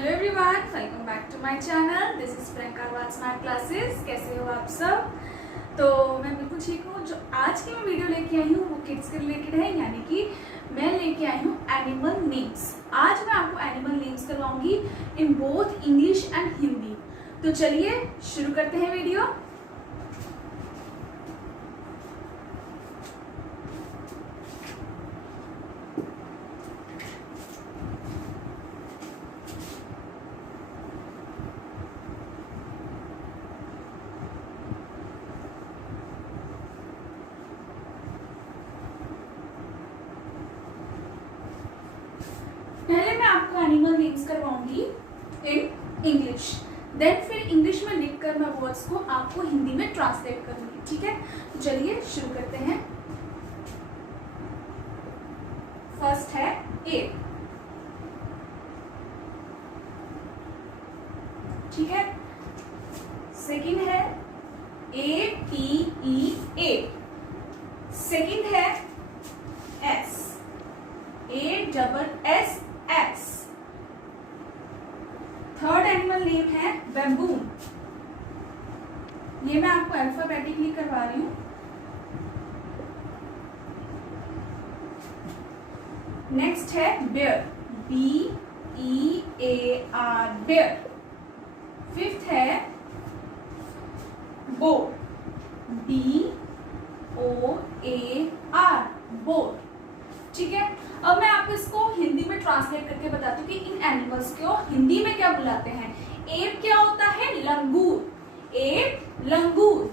Hello everyone, welcome back to my channel. This is Priyanka वाट smart classes. कैसे हो आप सब? तो मैं बिल्कुल ठीक हूँ। जो आज की मैं वीडियो लेके आई हूँ वो किड्स के रिलेटेड है, यानी कि मैं लेके आई हूँ एनिमल नेम्स। आज मैं आपको एनिमल नेम्स करवाऊंगी in both English and Hindi. तो चलिए शुरू करते हैं वीडियो। पहले मैं आपको एनिमल नेम्स करवाऊंगी इन इंग्लिश, देन फिर इंग्लिश में लिखकर मैं वर्ड्स को आपको हिंदी में ट्रांसलेट करूंगी। ठीक है, तो चलिए शुरू करते हैं। फर्स्ट है एप। ठीक है, सेकंड है APE एप। सेकंड है SASS S. Third animal name है बैम्बून। ये मैं आपको अल्फाबेटिकली करवा रही हूं। नेक्स्ट है बेयर, BEAR बेयर। फिफ्थ है बोर्ड, BOAR बोर्ड। ठीक है, अब मैं आपको इसको हिंदी में ट्रांसलेट करके बताती हूँ कि इन एनिमल्स को हिंदी में क्या बुलाते हैं। एप क्या होता है? लंगूर। एप लंगूर।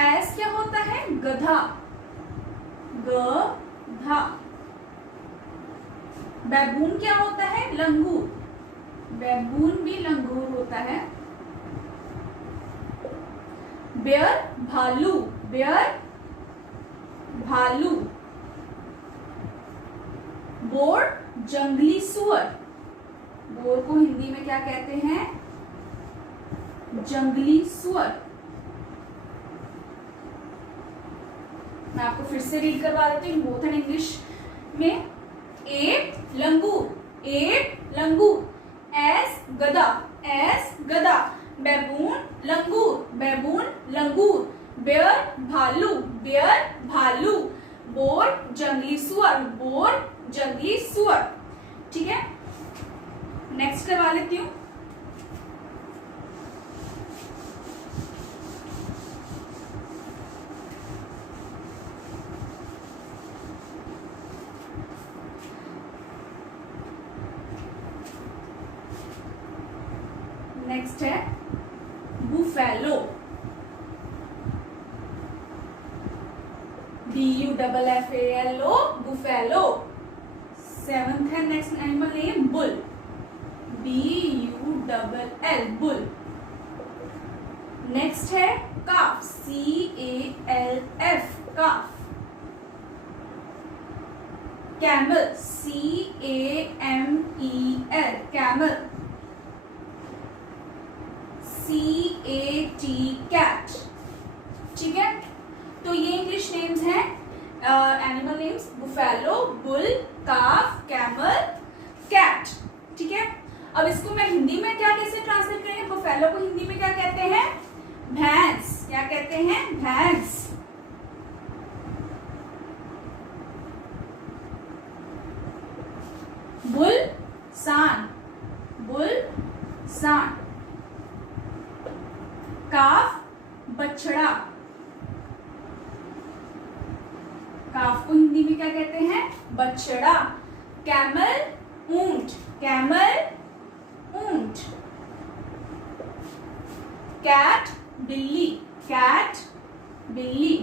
एस क्या होता है? गधा। गधा। बैबून क्या होता है? लंगूर। बैबून भी लंगूर होता है। बेयर भालू। बेयर भालू। बोर जंगली सुअर। बोर को हिंदी में क्या कहते हैं? जंगली सुअर। मैं आपको फिर से रीड करवा देती हूँ बोथ इन इंग्लिश में। एप लंगूर। एप लंगूर। एस गधा। एस गधा। बैबून लंगूर। बैबून लंगूर। बेयर भालू। बेयर भालू। बोर जंगली सुअर। बोर जंगली सुअर। ठीक है, नेक्स्ट करवा लेती हूँ। नेक्स्ट है बुफेलो। BUFFALO buffalo. सेवंथ है next animal name bull. BULL bull. Next है calf. CALF calf. Camel. CAMEL camel. CAT cat. ठीक है, तो ये इंग्लिश नेम्स हैं, animal names buffalo, bull, calf, camel, cat. ठीक है, अब इसको मैं हिंदी में क्या कैसे ट्रांसलेट करेंगे? बुफेलो को हिंदी में क्या कहते हैं? भैंस। क्या कहते हैं? भैंस। बुल सांड। बुल सांड। काफ बछड़ा। काफ को हिंदी में क्या कहते हैं? बछड़ा। कैमल ऊंट। कैमल ऊंट। कैट बिल्ली। कैट बिल्ली।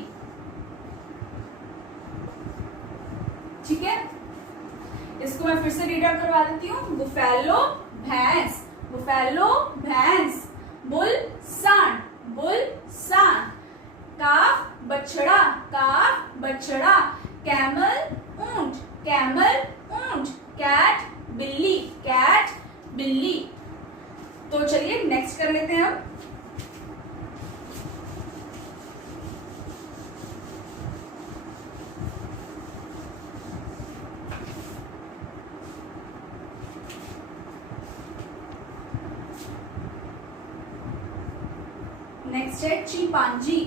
ठीक है, इसको मैं फिर से रीड आउट करवा देती हूँ। बुफेलो भैंस। बुफेलो भैंस। बुल सांड। बुल सांड। काफ बछड़ा। काफ बछड़ा। कैमल ऊंट। कैमल ऊंट। कैट बिल्ली। कैट बिल्ली। तो चलिए नेक्स्ट कर लेते हैं अब। नेक्स्ट है चिंपांजी,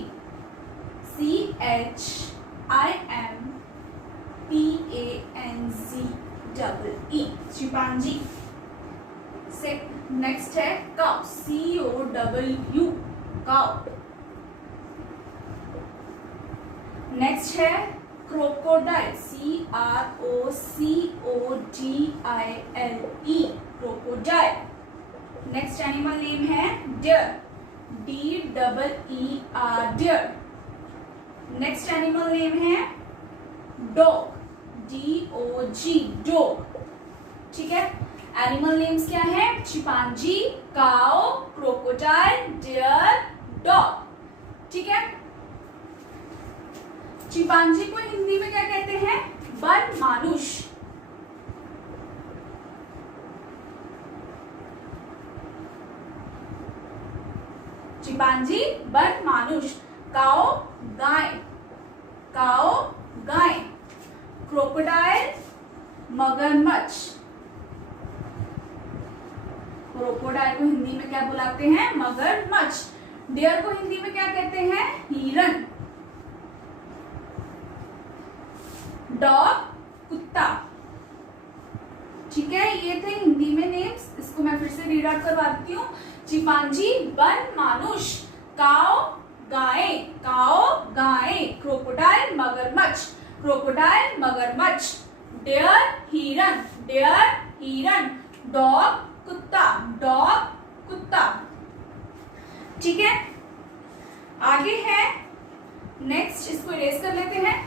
CHIMPANZEE, चिंपांजी। नेक्स्ट है काउ, COW, काउ। नेक्स्ट है crocodile, CROCODILE, crocodile. Next animal name है deer, DEER, deer. Next animal name है डॉग, DOG, डॉग। ठीक है, एनिमल नेम्स क्या है? Chimpanzee, cow, crocodile, deer, dog. ठीक है, चिंपांजी को हिंदी में क्या कहते हैं? बनमानुष। चिंपांजी बनमानुष। काओ गाय, काओ गाय। क्रोकोडाइल मगरमच्छ, क्रोकोडाइल को हिंदी में क्या बुलाते हैं? मगरमच्छ। डियर को हिंदी में क्या कहते हैं? हिरन। डॉग कुत्ता। ठीक है, ये थे हिंदी में नेम्स। इसको मैं फिर से रीड आउट करवा देती हूँ। चिंपांजी बनमानुष, काओ गाय, काओ गाय। क्रोकोडाइल मगरमच्छ, क्रोकोडाइल मगरमच्छ। डियर हिरन, डियर हिरन। डॉग कुत्ता, डॉग कुत्ता। ठीक है, आगे है नेक्स्ट, इसको इरेज कर लेते हैं।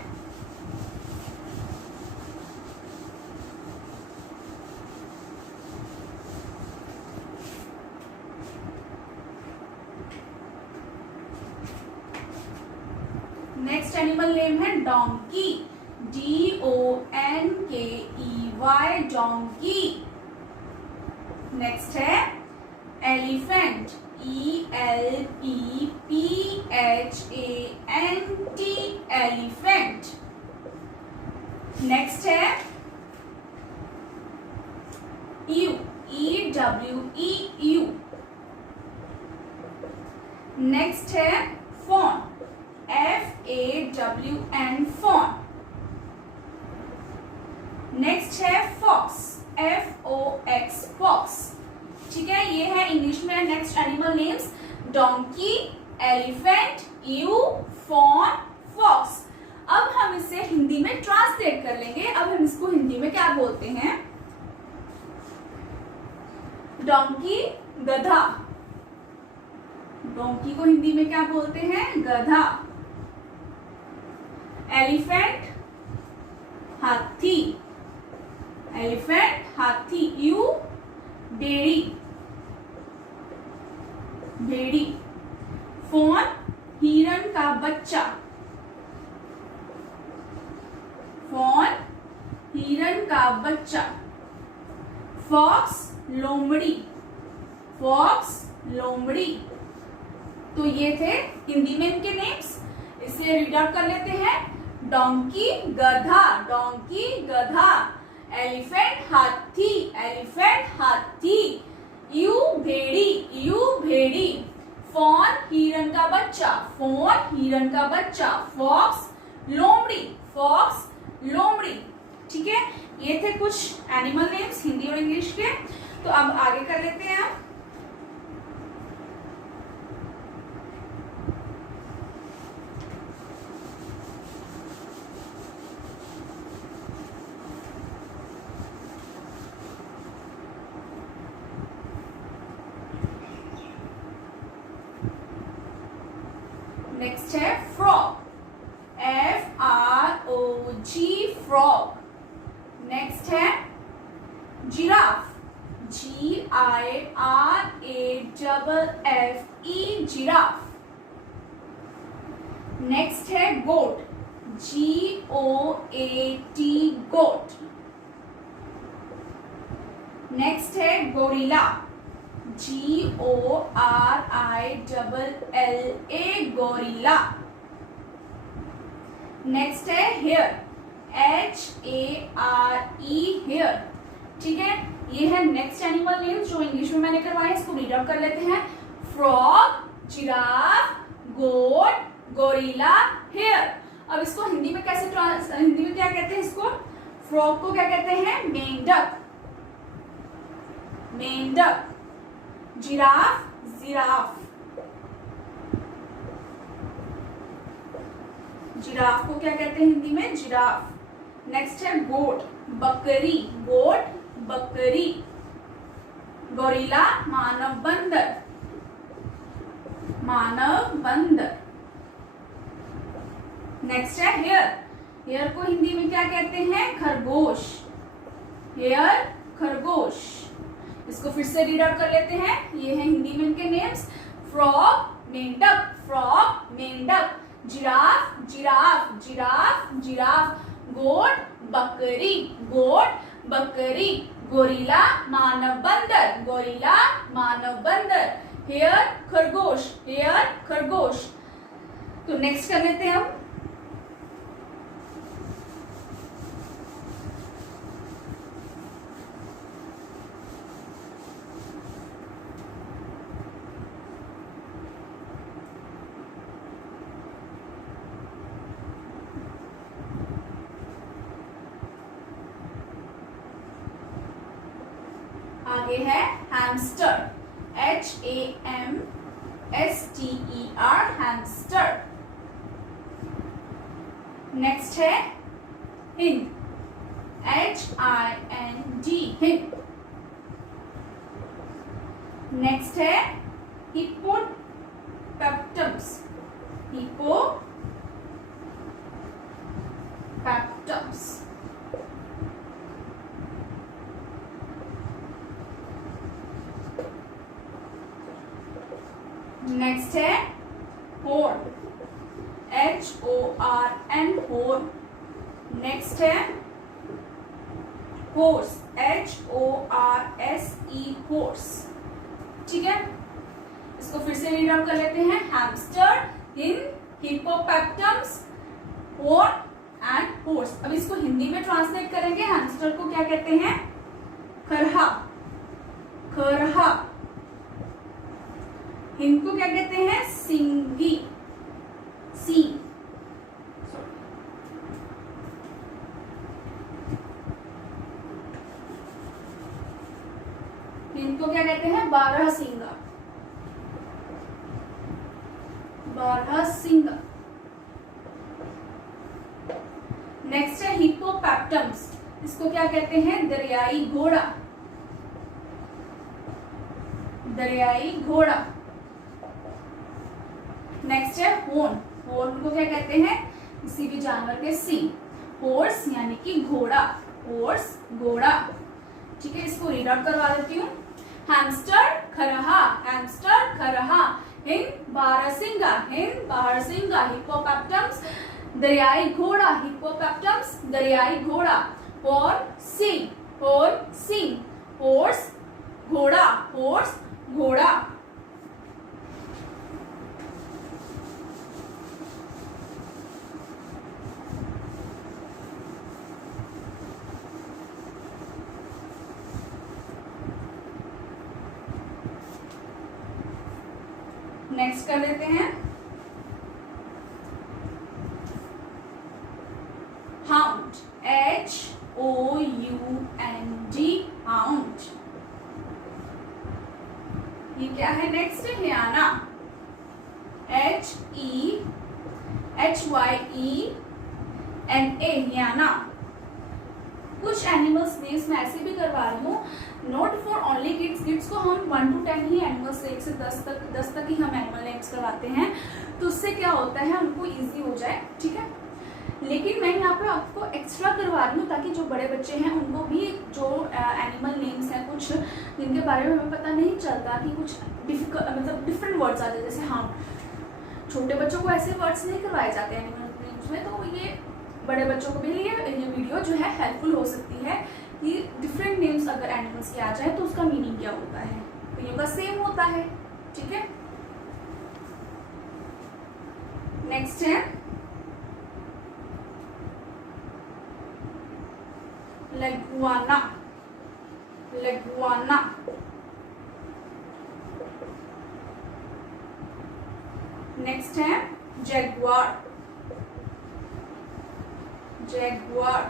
नेक्स्ट एनिमल नेम है डोंकी, DONKEY, डोंकी। नेक्स्ट है एलिफेंट, ELEPHANT, एलिफेंट। नेक्स्ट है ईयू, EWEU। नेक्स्ट है फॉन, FAWN, फॉन। नेक्स्ट है फॉक्स, FOX, फॉक्स। ठीक है, ये है इंग्लिश में next animal names, donkey, elephant, ewe, fawn, fox. अब हम इसे हिंदी में ट्रांसलेट कर लेंगे। अब हम इसको हिंदी में क्या बोलते हैं? डोंकी गधा, डोंकी को हिंदी में क्या बोलते हैं? गधा। एलिफेंट हाथी, एलिफेंट हाथी। यू भेड़ी, भेड़ी। फॉन हिरन का बच्चा, फॉन हिरन का बच्चा। फॉक्स लोमड़ी, फॉक्स लोमड़ी। तो ये थे हिंदी में इनके नेम्स। इसे रीड आउट कर लेते हैं। डोंकी गधा, डोंकी गधा। एलिफेंट हाथी, एलिफेंट हाथी। यू भेड़ी, यू भेड़ी। फॉन हिरन का बच्चा, फॉन हिरन का बच्चा। फॉक्स लोमड़ी, फॉक्स लोमड़ी। ठीक है, ये थे कुछ एनिमल नेम्स हिंदी और इंग्लिश के। तो अब आगे कर लेते हैं हम। नेक्स्ट है फ्रॉग, FROG, फ्रॉग। नेक्स्ट है जिराफ, GIRAFFE, जिराफ। नेक्स्ट है गोट, GOAT, गोट। नेक्स्ट है गोरिल्ला, GORILLA, गोरिल्ला। नेक्स्ट है हेयर, HARE, हेयर। ठीक है, ये है नेक्स्ट एनिमल नेम्स जो इंग्लिश में मैंने करवाए। इसको रीड आउट कर लेते हैं। फ्रॉग, जिराफ, गोट, गोरिल्ला, हेयर। अब इसको हिंदी में कैसे हिंदी में क्या कहते हैं इसको? फ्रॉग को क्या कहते हैं? मेंढक, मेंढक। जिराफ, जिराफ, जिराफ को क्या कहते हैं हिंदी में? जिराफ। नेक्स्ट है गोट, बकरी, गोट, बकरी। गोरिल्ला, मानव बंदर, मानव बंदर। नेक्स्ट है हेयर, हेयर को हिंदी में क्या कहते हैं? खरगोश, हेयर, खरगोश। इसको फिर से रीड आउट कर लेते हैं। ये है हिंदी में इनके नेम्स। फ्रॉग, मेंढक, फ्रॉग, मेंढक। Giraffe, giraffe, giraffe, giraffe. Goat, बकरी, गोट, बकरी। गोरिल्ला, मानव बंदर, गोरिल्ला, मानव बंदर। हेयर, खरगोश, हेयर, खरगोश। तो नेक्स्ट कर लेते हैं हम। आगे है हैमस्टर, HAMSTER, हैमस्टर। नेक्स्ट है हिंद, HIND, हिंद। नेक्स्ट है हिप्पोपैटम्स, हिप्पोपैटम्स। नेक्स्ट है हॉर्न, HORN, हॉर्न। नेक्स्ट है हॉर्स, HORSE, हॉर्स। ठीक है, इसको फिर से रीड आउट कर लेते हैं। Hamster, hind, hippopotamus, horn and horse. अब इसको हिंदी में ट्रांसलेट करेंगे। हैमस्टर को क्या कहते हैं? खरहा, खरहा। हिंद को क्या कहते हैं? सिंगी, सींग। हिंद को क्या कहते हैं? बारहसिंगा, बारहसिंगा। नेक्स्ट है हिप्पोपैटम्स, इसको क्या कहते हैं? दरियाई घोड़ा, दरियाई घोड़ा। नेक्स्ट है हॉर्न, हॉर्न को क्या कहते हैं? किसी भी जानवर के सींग। हॉर्स यानी कि घोड़ा, हॉर्स, घोड़ा। ठीक है, इसको रीड आउट करवा देती हूँ। हैमस्टर, खरहा, हैमस्टर, खरहा। हिंद, बारहसिंगा, हिंद, बारहसिंगा। हिप्पोपैटम्स, दरियाई घोड़ा, हिप्पोपैटम्स, दरियाई घोड़ा। हॉर्न, सींग, हॉर्न, सींग। हॉर्स, घोड़ा, हॉर्स, घोड़ा। नेक्स्ट कर लेते हैं हाउंड, HOUND, हाउंड। ये क्या है? Next hyena, HEHYENA, hyena. कुछ एनिमल्स नेम्स मैं ऐसे भी करवा रही हूँ, not for only kids. Kids को हम 1 to 10 ही एनिमल्स, 1 से 10 तक ही हम एनिमल नेम्स करवाते हैं, तो उससे क्या होता है उनको इजी हो जाए। ठीक है, लेकिन मैं यहाँ पे आपको एक्स्ट्रा करवा रही हूँ ताकि जो बड़े बच्चे हैं उनको भी जो एनिमल नेम्स हैं कुछ जिनके बारे में हमें पता नहीं चलता, कि कुछ मतलब डिफरेंट वर्ड्स आते हैं, जैसे हाँ, छोटे बच्चों को ऐसे वर्ड्स नहीं करवाए जाते एनिमल नेम्स में। तो ये बड़े बच्चों को भी ये वीडियो जो है हेल्पफुल हो सकती है कि डिफरेंट नेम्स अगर एनिमल्स के आ जाए तो उसका मीनिंग क्या होता है। तो ये बस सेम होता है। ठीक है, नेक्स्ट है लेगुआना, लेगुआना। नेक्स्ट है जैगुआर, जैगुआर।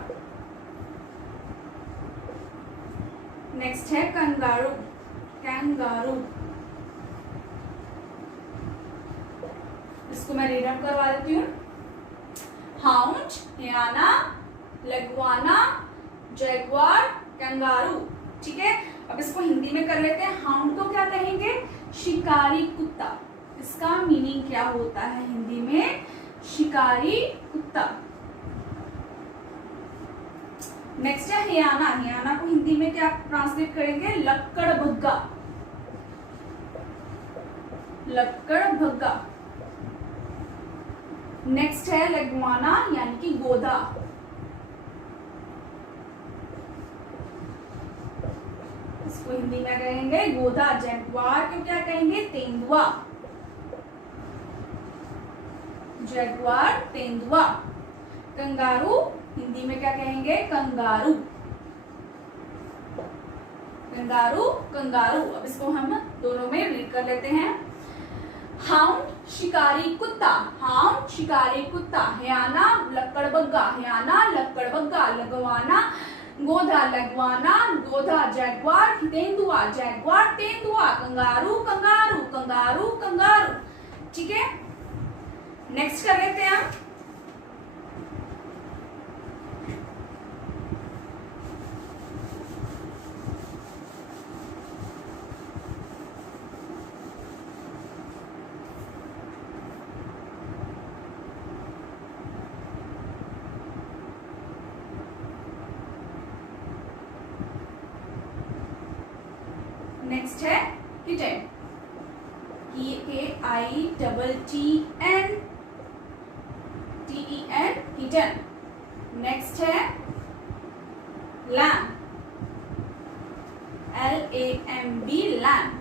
नेक्स्ट है कंगारू, कैंगारू। इसको मैं रीड आउट करवा देती हूँ। Hound, hyena, iguana, jaguar, kangaroo. ठीक है, अब इसको हिंदी में कर लेते हैं। हाउंड को क्या कहेंगे? शिकारी कुत्ता। इसका मीनिंग क्या होता है हिंदी में? शिकारी कुत्ता। नेक्स्ट है हियाना। हियाना को हिंदी में क्या ट्रांसलेट करेंगे? लक्कड़ भग्गा, लक्कड़ भग्गा। नेक्स्ट है लेगुआना यानी कि गोधा। इसको हिंदी में कहेंगे गोधा। जैगुआर को क्या कहेंगे? तेंदुआ, जैगुआर, तेंदुआ। कंगारू हिंदी में क्या कहेंगे? Kangaroo, kangaroo, kangaroo. अब इसको हम दोनों में रीड कर लेते हैं। हाउंड शिकारी कुत्ता, हाउंड शिकारी कुत्ता। हियाना लक्कड़बग्गा, हियाना लक्कड़बग्गा। लगवाना गोधा, लगवाना गोधा। जैगुआर तेंदुआ, जैगुआर तेंदुआ। Kangaroo, kangaroo, kangaroo, kangaroo. ठीक है, नेक्स्ट कर लेते हैं हम। नेक्स्ट है kitten, KITTEN, TEN, kitten. Next है लैम्ब, LAMB, लैम्ब।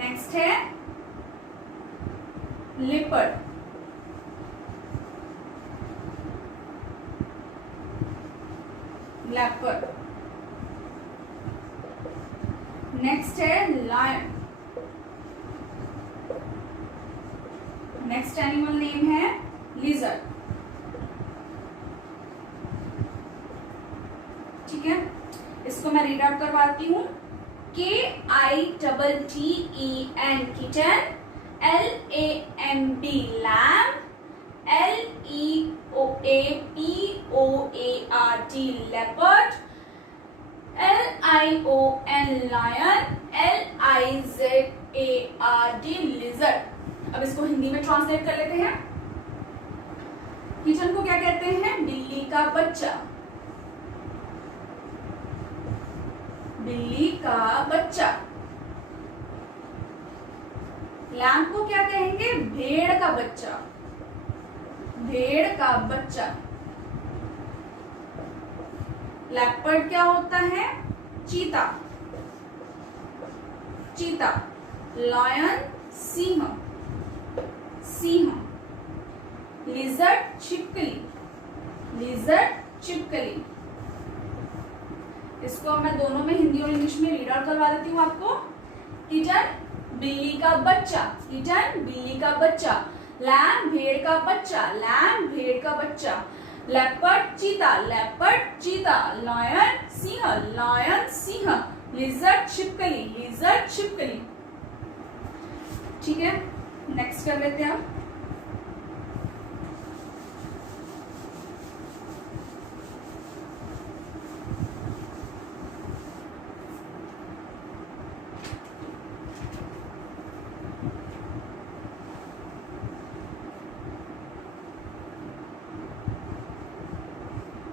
नेक्स्ट है लिपर्ड, लेपर्ड। नेक्स्ट है लायन। नेक्स्ट एनिमल नेम है लिजर्ड। ठीक है, इसको मैं रीड आउट करवाती हूँ। KITTEN, kitchen. LAMB, lamb. LEOAPOARD, leopard. LION, lion. LIZARD, lizard. अब इसको हिंदी में ट्रांसलेट कर लेते हैं। किचन को क्या कहते हैं? बिल्ली का बच्चा, बिल्ली का बच्चा। लैम्ब को क्या कहेंगे? भेड़ का बच्चा, भेड़ का बच्चा। लेपर्ड क्या होता है? चीता, चीता। लायन सिंह, सिंह। लिजर्ड छिपकली, लिजर्ड छिपकली। इसको मैं दोनों में हिंदी और इंग्लिश में रीड आउट करवा देती हूँ आपको। किटन बिल्ली का बच्चा, किटन बिल्ली का बच्चा। लैम्ब भेड़ का बच्चा, लैम्ब भेड़ का बच्चा। लेपर्ड चीता, लेपर्ड चीता। लायन सिंह, लायन सिंह। लिजर्ड छिपकली, लिजर्ड छिपकली। ठीक है, नेक्स्ट कर लेते हैं हम।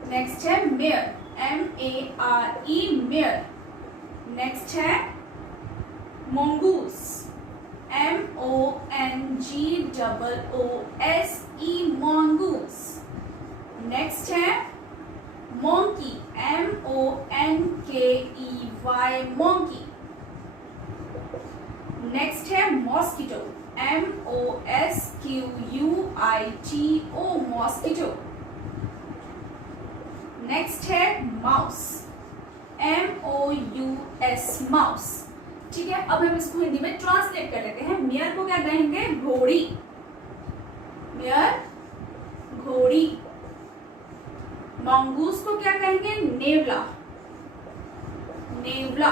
नेक्स्ट है मेयर, MARE, मेयर। नेक्स्ट है मोंगूस, MONGOOSE, मोंगूस। नेक्स्ट है मोंकी, MONKEY, मोंकी। नेक्स्ट है मॉस्किटो, MOSQUITO, मॉस्किटो। नेक्स्ट है माउस, MOUS, माउस। ठीक है, अब हम इसको हिंदी में ट्रांसलेट कर लेते हैं। मेयर को क्या कहेंगे? घोड़ी, मेयर घोड़ी। मंगूस को क्या कहेंगे? नेवला, नेवला।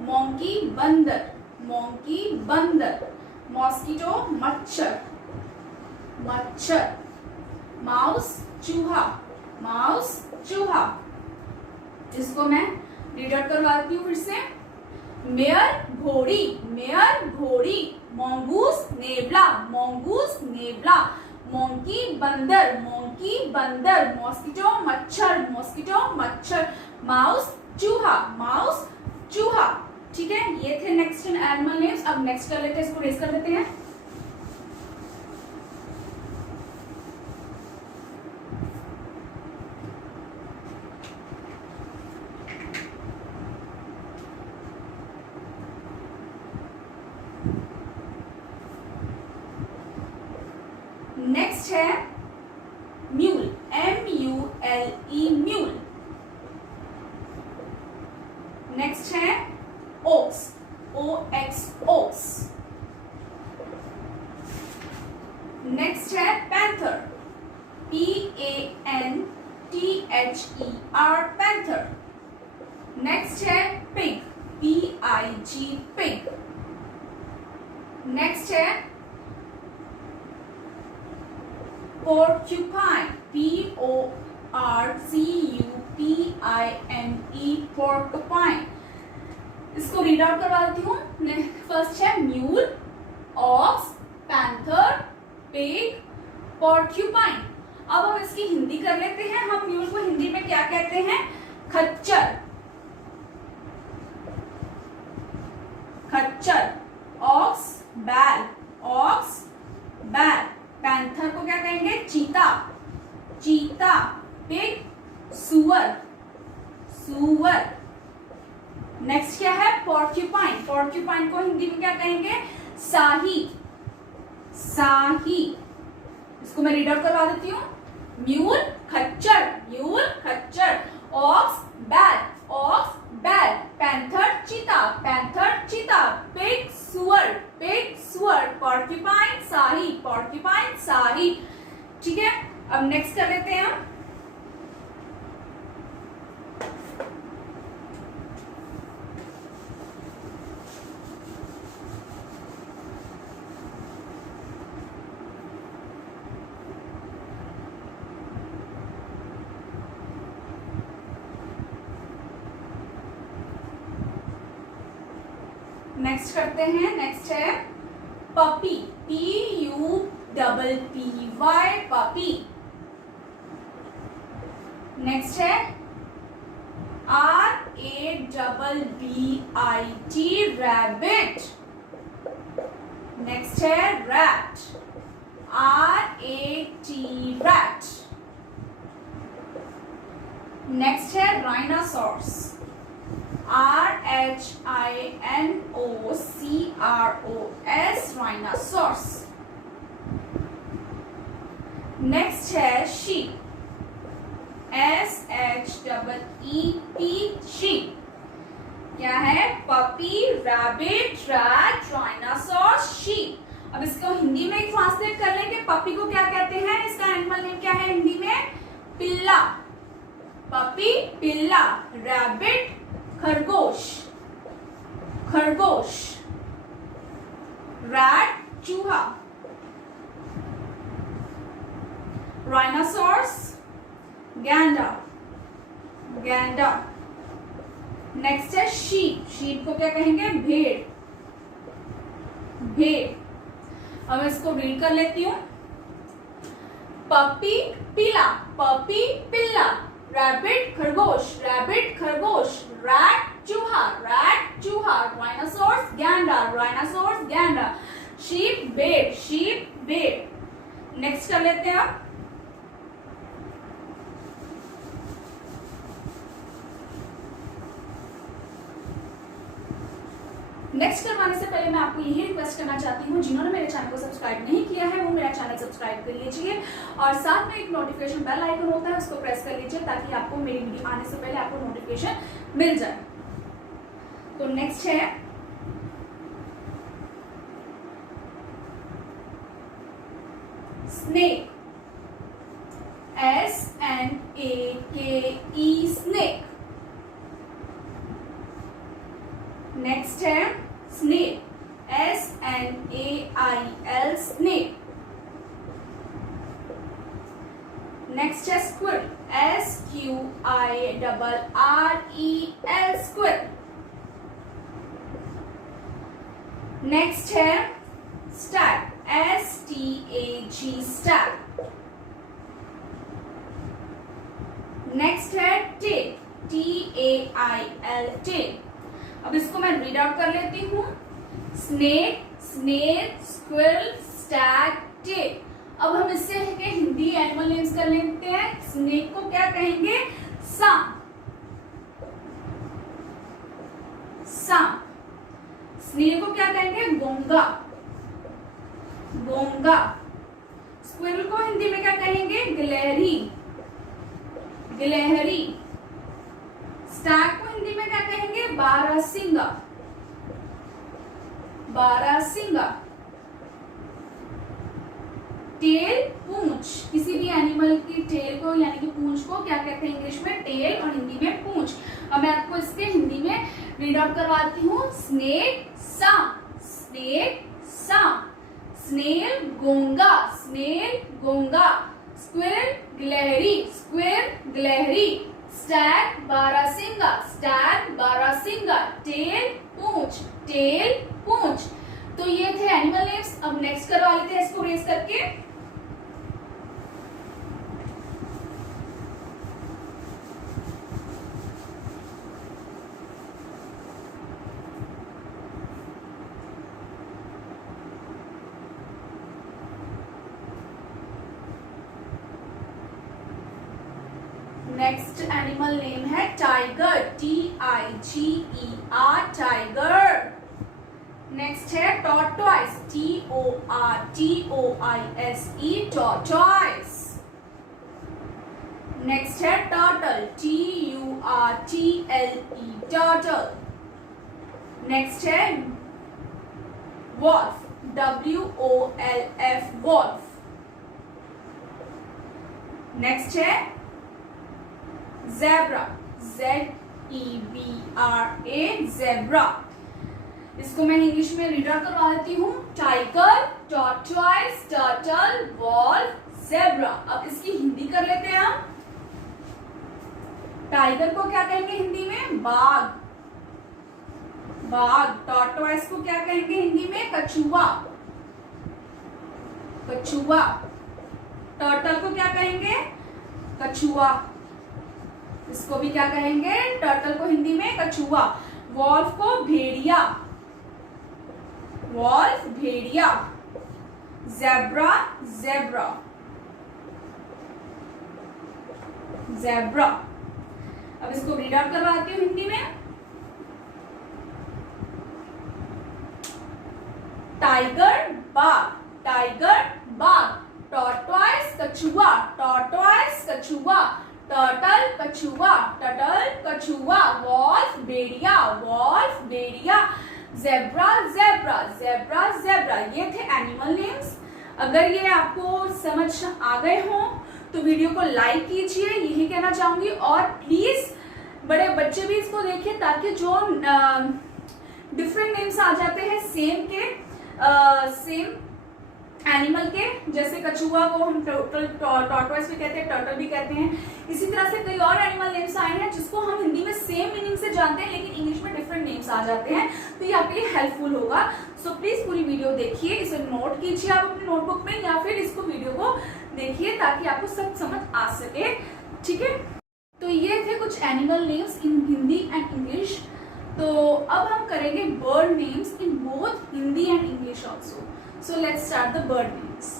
मोंकी बंदर, मोंकी बंदर। मॉस्किटो मच्छर, मच्छर। माउस चूहा, माउस चूहा। इसको मैं रीड आउट करवाती हूँ फिर से। मेयर घोड़ी, मेयर घोड़ी। मोंगूस नेवला, मोंगूस नेवला। मोंकी बंदर, मोंकी बंदर। मॉस्किटो मच्छर, मॉस्किटो मच्छर। माउस चूहा, माउस चूहा। ठीक है, ये थे नेक्स्ट एनिमल नेम्स। अब नेक्स्ट कर लेते हैं, इसको रेस कर लेते हैं। नेक्स्ट है म्यूल, MULE, म्यूल। नेक्स्ट है ओक्स, OX, ओक्स। नेक्स्ट है पैंथर, PANTHER, पैंथर। नेक्स्ट है पिग, PIG, पिग। नेक्स्ट है porcupine, PORCUPINE, porcupine। इसको रीड आउट करवा देती हूँ। फर्स्ट है mule, ox, panther, pig, porcupine। अब हम इसकी हिंदी कर लेते हैं। हम म्यूल को हिंदी में क्या कहते हैं? खच्चर, खच्चर। ऑक्स बैल, ऑक्स बैल। पैंथर को क्या कहेंगे? चीता, चीता। पिग सुअर, सुअर। नेक्स्ट क्या है? पोर्क्यूपाइन, पोर्क्यूपाइन को हिंदी में क्या कहेंगे? साही, साही। इसको मैं रीड आउट करवा देती हूँ। म्यूल खच्चर, म्यूल खच्चर। ऑक्स बैल, ऑक्स बैल। पैंथर चीता, पैंथर चीता। पिग सुअर, पिग सुअर। पोर्क्यूपाइन साही, पोर्क्यूपाइन साही। ठीक है, अब नेक्स्ट कर लेते हैं हम। नेक्स्ट करते हैं। नेक्स्ट है पपी, PUPPY, पपी। नेक्स्ट है RABBIT, रैबिट। नेक्स्ट है रैट, RAT, रैट। नेक्स्ट है राइनासोर्स, RHINOCROS, राइनासोर्स। नेक्स्ट है शीप, SHEEP, शीप। क्या है? Puppy, rabbit, rat, rhinoceros, sheep. अब इसको हिंदी में ट्रांसलेट कर लेंगे। पपी को क्या कहते हैं? इसका एनिमल नेम क्या है हिंदी में? पिल्ला, पपी पिल्ला। रैबिट खरगोश, खरगोश। रैट चूहा। राइनासोर्स गैंडा, गैंडा। नेक्स्ट है शीप, शीप को क्या कहेंगे? भेड़, भेड़। अब इसको रीड कर लेती हूँ। पपी पिला, पपी पिल्ला। रैबिट खरगोश, रैबिट खरगोश। रैट चूहा, रैट चूहा। राइनासोर्स गैंडा, राइनासोर्स गैंडा। शीप भेड़, शीप भेड़। नेक्स्ट कर लेते हैं आप। नेक्स्ट करवाने से पहले मैं आपको यही रिक्वेस्ट करना चाहती हूँ, जिन्होंने मेरे चैनल को सब्सक्राइब नहीं किया है वो मेरा चैनल सब्सक्राइब कर लीजिए और साथ में एक नोटिफिकेशन बेल आइकन होता है उसको प्रेस कर लीजिए ताकि आपको मेरी वीडियो आने से पहले आपको नोटिफिकेशन मिल जाए। तो नेक्स्ट है snake. snake, snake. नेक्स्ट है snail, snail, snake. नेक्स्ट है squirrel, squirrel, squirrel. नेक्स्ट है stag, stag, stag. नेक्स्ट है tail, tail, tail. अब इसको मैं रीड आउट कर लेती हूँ. Snake, snail, squirrel, stag, tail. अब हम इससे के हिंदी एनिमल नेम्स कर लेते हैं. स्नेक को क्या कहेंगे? सांप, सांप. स्नेल को क्या कहेंगे? गोंगा, गोंगा. स्क्विरल को हिंदी में क्या कहेंगे? गिलहरी, गिलहरी. स्टैग को हिंदी में क्या कहेंगे? बारहसिंगा, बारहसिंगा. टेल, पूंछ. किसी भी एनिमल की टेल को यानी कि पूंछ को क्या कहते हैं इंग्लिश में? टेल, और हिंदी में पूंछ. अब मैं आपको इसके हिंदी में रीड आउट करवाती हूँ. स्नेक, सांप, स्नेक, सांप. स्नेल, गोंगा, स्नेल, गोंगा. स्क्विरल, गिलहरी, स्क्विरल, गिलहरी. स्टैग, बारहसिंगा, स्टैग, बारहसिंगा. टेल, पूंछ, टेल, पूंछ. तो ये थे एनिमल नेम्स. अब नेक्स्ट करवा लेते हैं इसको रेस करके. नेक्स्ट एनिमल नेम है टाइगर, TIGER, टाइगर. नेक्स्ट है टॉर्टोइस, TORTOISE, टॉर्टोइस. नेक्स्ट है टर्टल, TURTLE, टर्टल. नेक्स्ट है वॉल्फ, WOLF, वॉल्फ. नेक्स्ट है ज़ेब्रा, ZEBRA, ज़ेब्रा. इसको मैं इंग्लिश में रीड आउट करवा देती हूँ. Tiger, tortoise, turtle, wolf, zebra. अब इसकी हिंदी कर लेते हैं हम. टाइगर को क्या कहेंगे हिंदी में? बाघ, बाघ. टॉर्टोइस को क्या कहेंगे हिंदी में? कछुआ, कछुआ. टर्टल को क्या कहेंगे? कछुआ. इसको भी क्या कहेंगे? टर्टल को हिंदी में कछुआ. वॉल्फ को भेड़िया, वॉल्फ, भेड़िया. Zebra, zebra, zebra. अब इसको रीड आउट करवाती हूँ हिंदी में. टाइगर, बाघ, टाइगर, बाघ. टॉर्टोइस, कछुआ, टॉर्टोइस, कछुआ. टर्टल, कछुआ, टर्टल, कछुआ. वॉल्फ, भेड़िया, वॉल्फ, भेड़िया. Zebra, zebra, zebra, zebra. ये थे एनिमल नेम्स. अगर ये आपको समझ आ गए हों तो वीडियो को लाइक कीजिए, यही कहना चाहूंगी. और प्लीज बड़े बच्चे भी इसको देखें ताकि जो डिफरेंट नेम्स आ जाते हैं सेम के, सेम एनिमल के, जैसे कछुआ को हम टॉर्टोइस भी कहते हैं, टर्टल भी कहते हैं. इसी तरह से कई और एनिमल नेम्स आए हैं जिसको हम हिंदी में सेम मीनिंग से जानते हैं लेकिन इंग्लिश में डिफरेंट नेम्स आ जाते हैं. तो ये आपके लिए हेल्पफुल होगा. सो प्लीज पूरी वीडियो देखिए, इसे नोट कीजिए आप अपनी नोटबुक में या फिर इसको वीडियो को देखिए ताकि आपको सब समझ आ सके. ठीक है, तो ये थे कुछ animal names in Hindi and English. तो अब हम करेंगे bird names in both Hindi and English also. So let's start the bird names.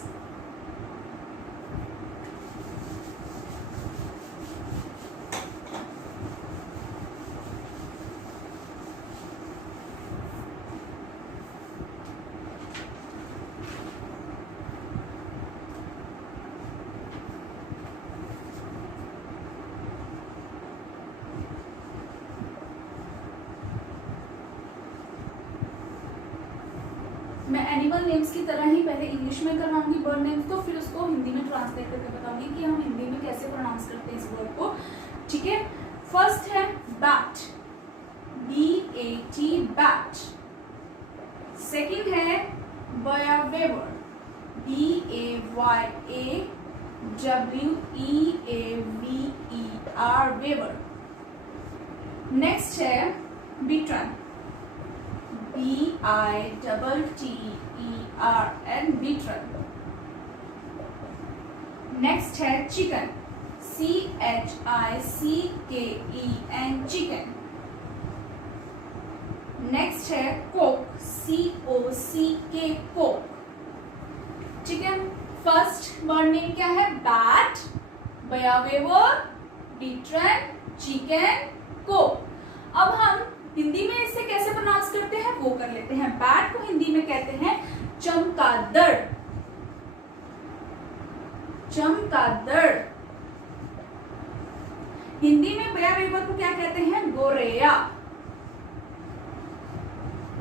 मैं एनिमल नेम्स की तरह ही पहले इंग्लिश में करवाऊंगी बर्ड नेम्स को, फिर उसको ठीक है। फर्स्ट है बैट, BAT बैट। सेकंड है बयावेवर, BAYAWEAVER वेवर। नेक्स्ट है बिट्रन, BITTERN बिट्रन। नेक्स्ट है चिकन, CHICKEN चिकन। नेक्स्ट है कोक, COCK कोक। ठीक है। फर्स्ट वर्ड नेम क्या है? Bat, baya weaver, bittern, chicken, cock. अब हम हिंदी में इसे कैसे प्रोनाउंस करते हैं वो कर लेते हैं। बैट को हिंदी में कहते हैं चमगादड़, चमगादड़। हिंदी में बयावेवर को क्या कहते हैं? गोरेया,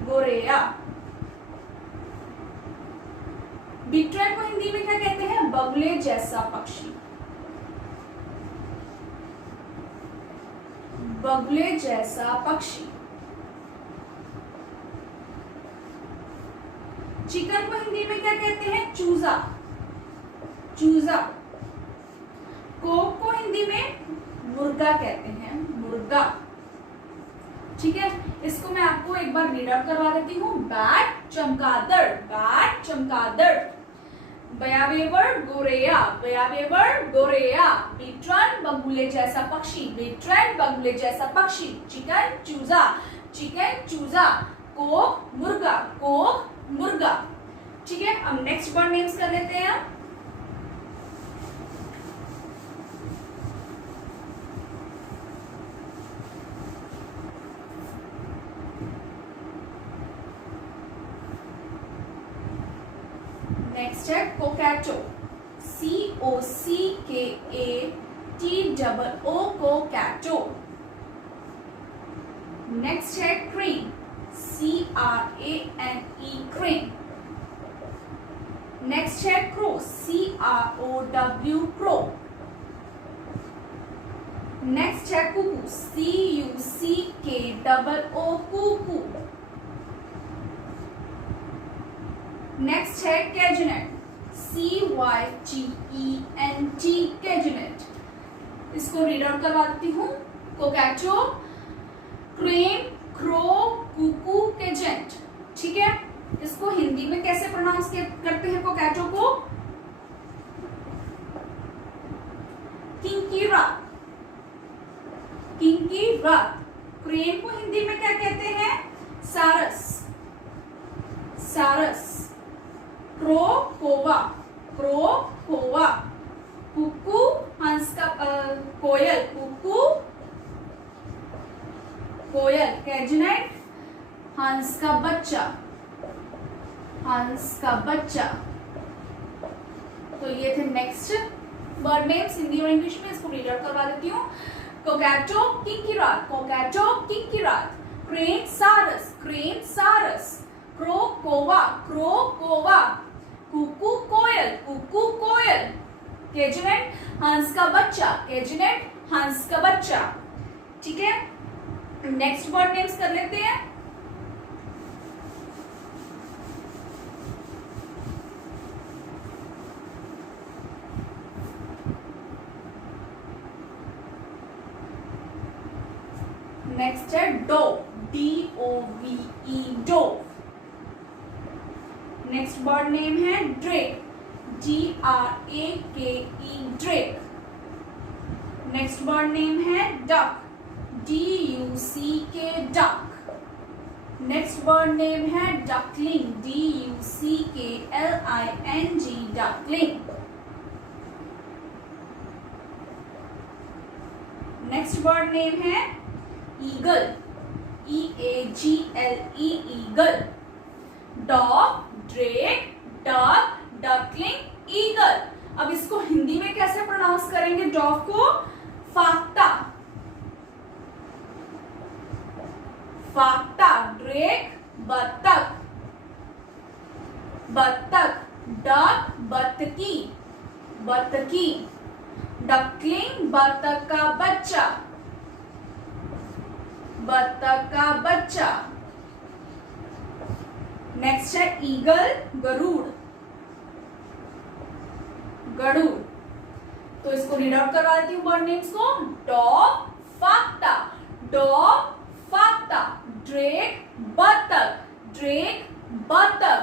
गोरेया। बिट्रन को हिंदी में क्या कहते हैं? बगुले जैसा पक्षी, बगुले जैसा पक्षी। चिकन को हिंदी में क्या कहते हैं? चूजा, चूजा। कोक को हिंदी में मुर्गा कहते हैं, मुर्गा। ठीक है। इसको मैं आपको एक बार रीड आउट करवा देती हूँ। बैट, चमगादड़, बैट, चमगादड़। बयावेवर, गोरेया, बयावेवर, गोरेया। बिट्रन, बगुले जैसा पक्षी, बिट्रन, बगुले जैसा पक्षी। चिकन, चूजा, चिकन, चूजा। कोक, मुर्गा, कोक, मुर्गा। ठीक है। अब नेक्स्ट वर्ड नेम्स कर लेते हैं। नेक्स्ट है कोकैटो, COCKATOO कोकैटो। नेक्स्ट है क्रीम, CRANE क्रीम। नेक्स्ट है क्रो, CROW क्रो। नेक्स्ट है कुकू, CUCKOO कुकू। नेक्स्ट है कैजुनेट, CYTENT कैजुनेट। इसको रीड आउट करवा देती हूँ। कोकैटो, क्रेन, क्रो, कुकू, कैजेंट। ठीक है। इसको हिंदी में कैसे प्रोनाउंस करते हैं कोकैटो को? किंकी रात, किंकी रात। क्रेन को हिंदी में क्या कहते हैं? सारस, सारस। क्रो, कोवा, क्रो, कोवा। कुकू, हंस का कोयल, कुकू, कोयल। कैजुनेट, हंस का बच्चा, हंस का बच्चा। तो ये थे नेक्स्ट वर्ड नेम्स हिंदी और इंग्लिश में। इसको रीड आउट करवा देती हूँ। कोकैटो, किंकी रात, कोकैटो, किंकी रात। क्रेन, सारस, क्रेन, सारस। क्रो, कोवा, क्रो, कोवा। कुकू, कोयल, कुकू, कोयल। कैजुनेट, हंस का बच्चा, कैजुनेट, हंस का बच्चा। ठीक है। नेक्स्ट वर्ड नेम्स कर लेते हैं। नेक्स्ट है dove, DOVE dove. Next word name है drake, DRAKE drake. Next word name है duck, DUCK duck. Next word name है duckling, DUCKLING duckling. Next word name है eagle, EAGLE eagle. Dog, drake, duck, duckling, eagle. अब इसको हिंदी में कैसे pronounce करेंगे dog को? फाक्ता, फाक्ता। ड्रेक, बत्तख, बत्तख। डक, बत्तकी, बत्तकी। डकलिंग बतख का बच्चा, बतख का बच्चा। नेक्स्ट है ईगल, गरुड़, गरुड़। तो इसको रीड आउट करवा देती हूँ वर्ड नेम्स को। डॉग, फाक्ता, डॉग, फाक्ता। ड्रेक, बतख, ड्रेक, बतख।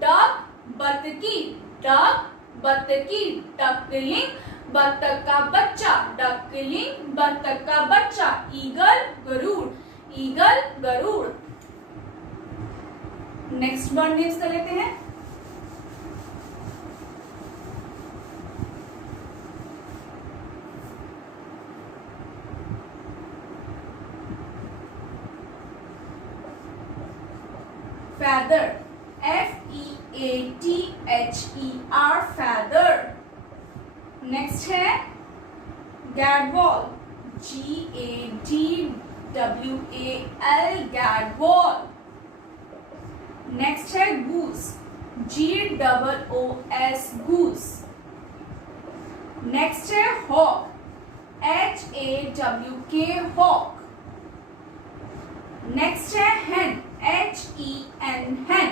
डक, बतकी, डक, बतकी। डकलिंग, बतख का बच्चा, डकलिंग, बतख का बच्चा। ईगल, गरुड़, ईगल, गरुड़। नेक्स्ट वर्ड नेम्स कर लेते हैं। feather, F-E-A-T-H-E-R, feather। नेक्स्ट है गैडवॉल, G-A-D-W-A-L, गैडवॉल। नेक्स्ट है गूस, G-O-O-S, गूस। नेक्स्ट है हॉक, H-A-W-K, हॉक। नेक्स्ट है हेन, H-E-N, हेन।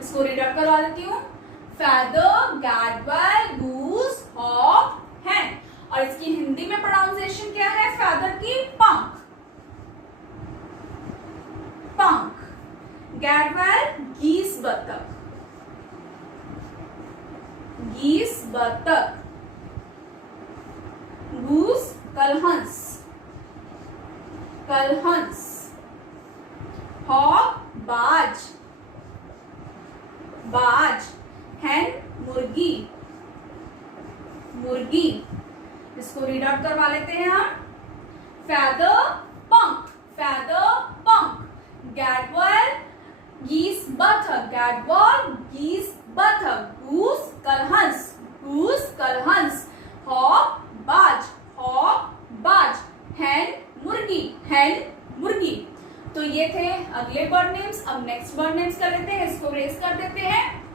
इसको रीड आउट करवा देती हूँ। feather, गैडवॉल, गूस, हॉक, हेन। और इसकी हिंदी में प्रोनाउंसिएशन क्या है feather की? पंख, पंख। गैडवॉल, गीस बतख, गीस बतख। गूस, कलहंस, कलहंस। हॉक, बाज, बाज। हेन, मुर्गी, मुर्गी। इसको रीड आउट करवा लेते हैं हम। feather, पंख, feather, पंख। गैडवॉल, गीस बतख, गैडवॉल, गीस बतख। गूस, कलहंस, गूस, कलहंस। हॉक, बाज, हॉक, बाज। हेन, मुर्गी, हेन, मुर्गी। तो ये थे अगले बर्ड नेम्स। अब नेक्स्ट बर्ड नेम्स कर लेते हैं। इसको रेस कर देते हैं।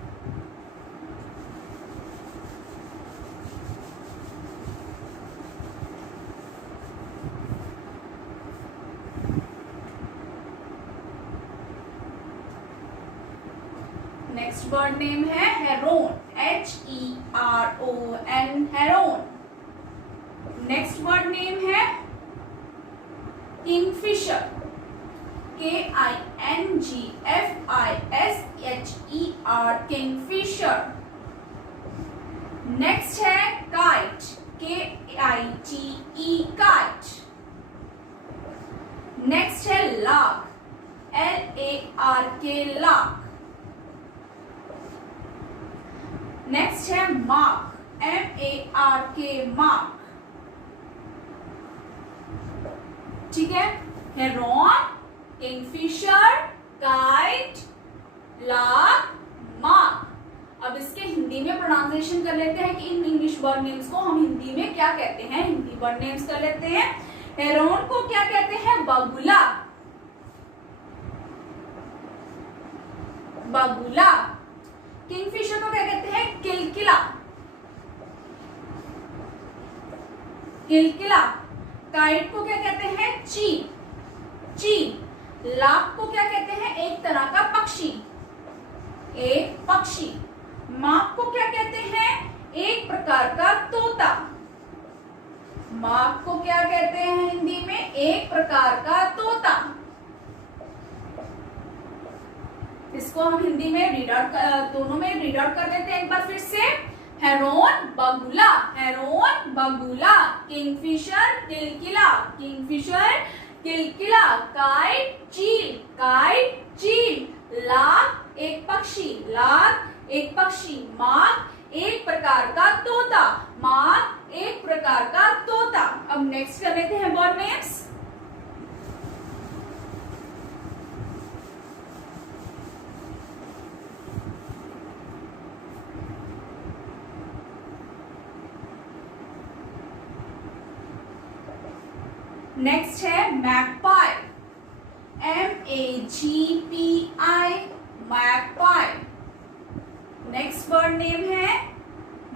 नेक्स्ट बर्ड नेम है heron, H-E-R-O-N, heron. Next word name है किंगफिशर, K-I-N-G-F-I-S-H-E-R, किंगफिशर। नेक्स्ट है काइट, K-I-T-E, काइट। नेक्स्ट है लार्क, L-A-R-K, लार्क। नेक्स्ट है मार्क, M-A-R-K, मार्क। ठीक है, heron, kingfisher, kite, lark, mark. अब इसके हिंदी में प्रोनाउंसिएशन कर लेते हैं कि इन इंग्लिश वर्ड नेम्स को हम हिंदी में क्या कहते हैं। हिंदी वर्ड नेम्स कर लेते हैं। हेरोन को क्या कहते हैं? बगुला, बगुला। किंगफिशर को क्या कहते हैं? किलकिला, किलकिला। काइट को क्या कहते हैं? ची, ची। लार्क को क्या कहते हैं? एक तरह का पक्षी, एक पक्षी। मार्क को क्या कहते हैं? एक प्रकार का तोता। मार्क को क्या कहते हैं हिंदी में? एक प्रकार का तोता। इसको हम हिंदी में रीड आउट, दोनों में रीड आउट कर लेते हैं एक बार फिर से। हेरोन, बगुला, हेरोन, बगुला। Kingfisher, Kilkila, Kingfisher, Kilkila. Kite, चील, काइट, चील। लार्क, एक पक्षी, लार्क, एक पक्षी। मार्क, एक प्रकार का तोता, मार्क, एक प्रकार का तोता। अब नेक्स्ट कर लेते हैं वर्ड नेम्स। नेक्स्ट है magpie, MAGPI, magpie. Next word name है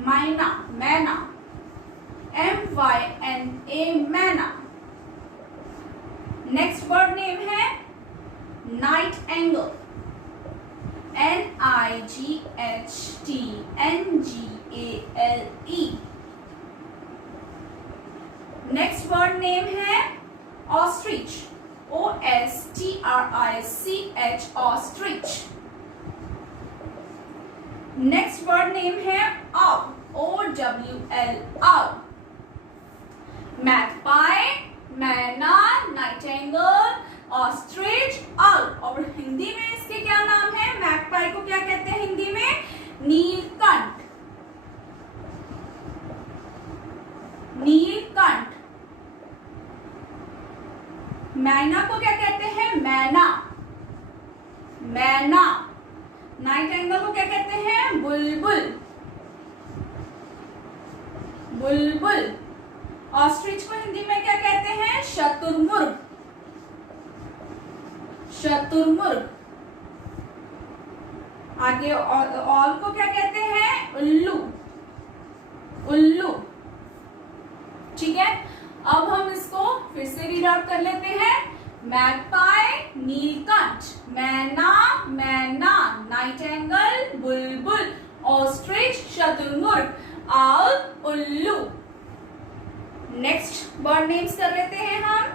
myna, myna, MYNA myna. Next bird name है nightingale, NIGHTNGALE। Next bird name है ostrich, OSTRICH ostrich. Next bird name है owl, OWL owl। Magpie, myna, nightingale, ostrich, owl. और हिंदी में इसके क्या नाम है? मैगपाई को क्या कहते हैं हिंदी में? नीलकंठ, नीलकंठ। मैना को क्या कहते हैं? मैना, मैना। नाइटिंगेल को क्या कहते हैं? बुलबुल, बुलबुल। ऑस्ट्रिच को हिंदी में क्या कहते हैं? शतुरमुर्ग, शतुरमुर्ग। आगे ऑल को क्या कहते हैं? उल्लू, उल्लू। ठीक है, अब हम इसको फिर से रीड आउट कर लेते हैं। मैगपाई, नीलकंठ, मैना, मैना, नाइटिंगेल, बुलबुल, ऑस्ट्रिच, शतुरमुर्ग, आउल, उल्लू। नेक्स्ट बर्ड नेम्स कर लेते हैं हम।